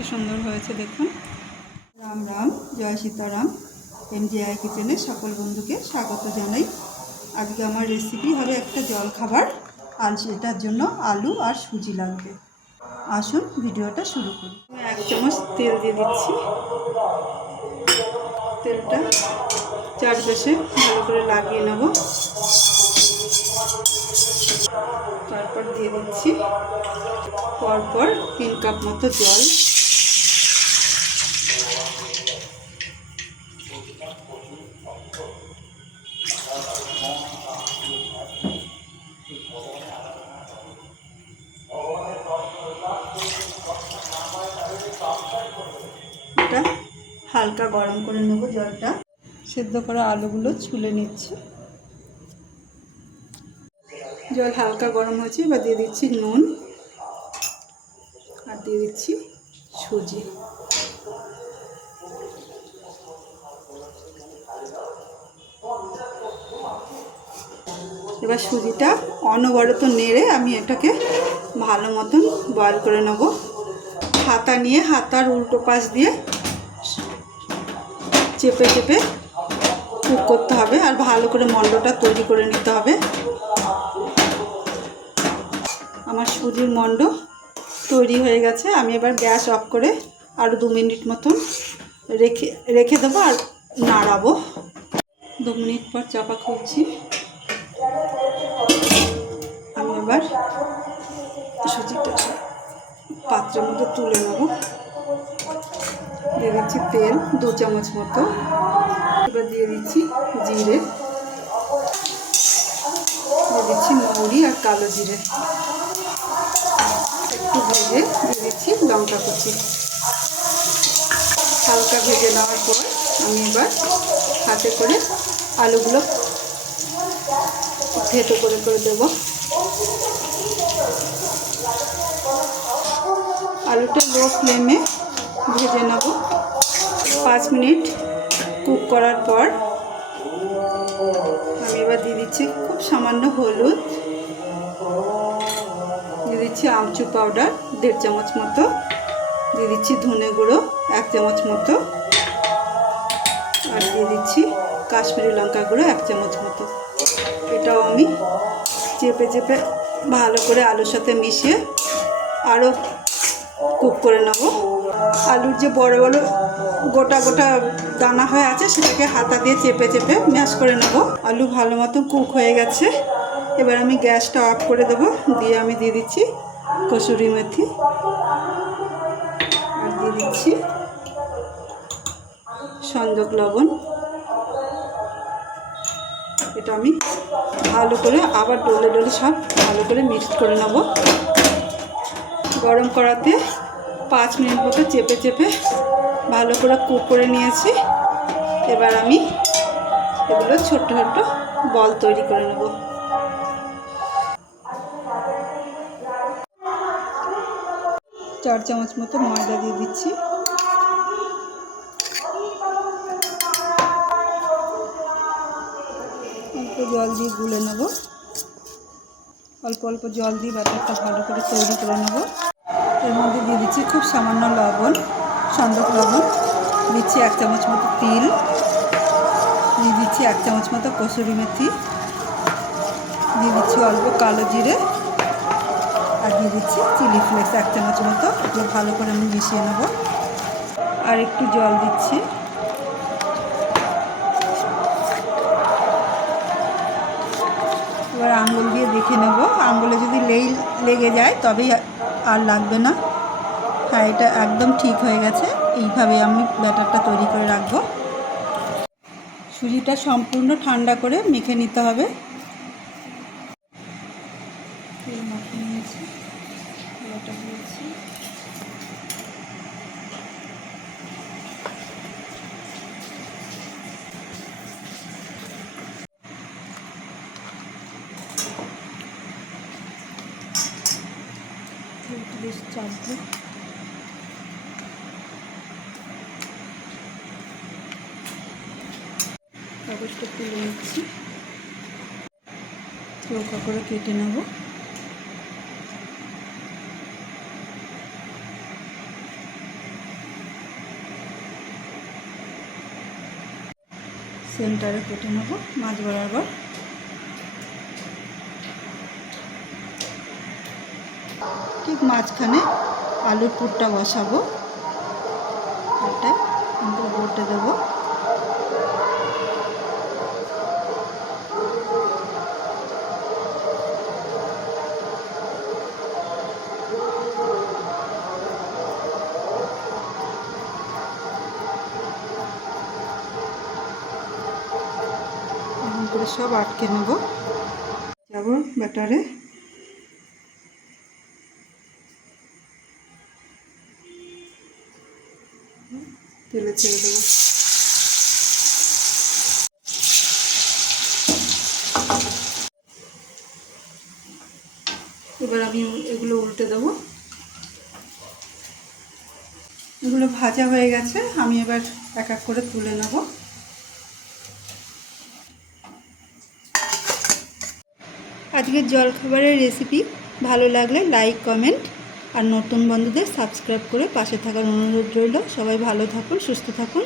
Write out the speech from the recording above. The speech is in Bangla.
কি সুন্দর হয়েছে দেখুন। রাম রাম, জয় সীতারাম। MGI কিচেনে সকল বন্ধুকে স্বাগত জানাই। আজকে আমার রেসিপি হবে একটা জলখাবার, আর সেটার জন্য আলু আর সুজি লাগবে। আসুন ভিডিওটা শুরু করি। 1 চামচ তেল দিয়ে দিচ্ছি। তেলটা চারপাশে ভালো করে লাগিয়ে নেব। তারপর দিয়ে দিচ্ছি পরপর 3 কাপ মতো জল। এটা হালকা গরম করে নেব জলটা। সেদ্ধ করা আলুগুলো ছুলে নিচ্ছি। জল হালকা গরম হয়েছে, এবার দিয়ে দিচ্ছি নুন আর দিয়ে দিচ্ছি সুজি। এবার সুজিটা অনবরত নেড়ে আমি এটাকে ভালো মতন বয়েল করে নেব। হাতা নিয়ে হাতার উল্টো পাশ দিয়ে চেপে চেপে কুক করতে হবে, আর ভালো করে মণ্ডটা তৈরি করে নিতে হবে। আমার সুজির মণ্ড তৈরি হয়ে গেছে। আমি এবার গ্যাস অফ করে আরও 2 মিনিট মতন রেখে দেবো আর নাড়াবো। 2 মিনিট পর চাপা খুলছি। আমি এবার সুজিটা পাত্রের মধ্যে তুলে নেব। দিয়ে দিচ্ছি তেল 2 চামচ মতো। এবার দিয়ে দিচ্ছি জিরে, দিয়ে দিচ্ছি মৌরি আর কালো জিরে। একটু ভেজে দিয়ে দিচ্ছি লঙ্কা কুচি। হালকা ভেজে নেওয়ার পর আমি এবার হাতে করে আলুগুলো থেতো করে দেবো। আলুটা লো ফ্লেমে ভেজে নেব। 5 মিনিট কুক করার পর আমি এবার দিয়ে দিচ্ছি খুব সামান্য হলুদ, দিয়ে দিচ্ছি আমচুর পাউডার 1.5 চামচ মতো, দিয়ে দিচ্ছি ধনে গুঁড়ো 1 চামচ মতো, আর দিয়ে দিচ্ছি কাশ্মীরি লঙ্কা গুঁড়ো 1 চামচ মতো। এটাও আমি চেপে চেপে ভালো করে আলুর সাথে মিশিয়ে আরও কুক করে নেব। আলুর যে বড় বড় গোটা গোটা দানা হয়ে আছে সেটাকে হাতা দিয়ে চেপে চেপে ম্যাশ করে নেব। আলু ভালো মতো কুক হয়ে গেছে। এবার আমি গ্যাসটা অফ করে দেবো। দিয়ে আমি দিয়ে দিচ্ছি কসুরি মেথি, আর দিয়ে দিচ্ছি সঞ্জক লবণ। এটা আমি ভালো করে আবার ডলে ডলে সব ভালো করে মিক্সড করে নেব। গরম কড়াতে 5 মিনিট মতো চেপে চেপে ভালো করে কুক করে নিয়েছি। এবার আমি এগুলো ছোট্ট ছোট্ট বল তৈরি করে নেব। চার চামচ মতো ময়দা দিয়ে দিচ্ছি। অল্প জল দিয়ে গুলে নেব। অল্প অল্প জল দিয়ে ব্যাটারটা ভালো করে তৈরি করে নেব। এর মধ্যে দিয়ে দিচ্ছি খুব সামান্য লবণ, সন্দক লবণ, দিচ্ছি 1 চামচ মতো তিল, দিয়ে দিচ্ছি 1 চামচ মতো কসুরি মেথি, দিয়ে দিচ্ছি অল্প কালো জিরে, আর দিয়ে দিচ্ছি চিলি ফ্লেক্স 1 চামচ মতো। এগুলো ভালো করে আমি মিশিয়ে নেব। আর একটু জল দিচ্ছি। এবার আঙুল দিয়ে দেখে নেব। আঙুলে যদি লেগে যায় তবেই আর লাগবে না। হ্যাঁ, এটা একদম ঠিক হয়ে গেছে। এইভাবে আমি ব্যাটারটা তৈরি করে রাখবো। সুজিটা সম্পূর্ণ ঠান্ডা করে মেখে নিতে হবে। তেল মাখিয়ে নিয়েছি, ব্যাটার দিয়েছি। বেশ চাপবে। কাগজটা তুলে নিচ্ছি, চৌকা করে কেটে নেব। সেন্টারে কেটে নেব মাছ বরাবর। ঠিক মাঝখানে আলুর পুরটা বসাবো, এটা বটে দেবো। এরকম করে সব আটকে নেব। যাব ব্যাটারে, তেলে ছেড়ে দেবো। এবার আমি এগুলো উল্টে দেবো। এগুলো ভাজা হয়ে গেছে, আমি এবার এক এক করে তুলে নেব। আজকের জলখাবারের রেসিপি ভালো লাগলে লাইক, কমেন্ট আর নতুন বন্ধুদের সাবস্ক্রাইব করে পাশে থাকার অনুরোধ রইল। সবাই ভালো থাকুন, সুস্থ থাকুন।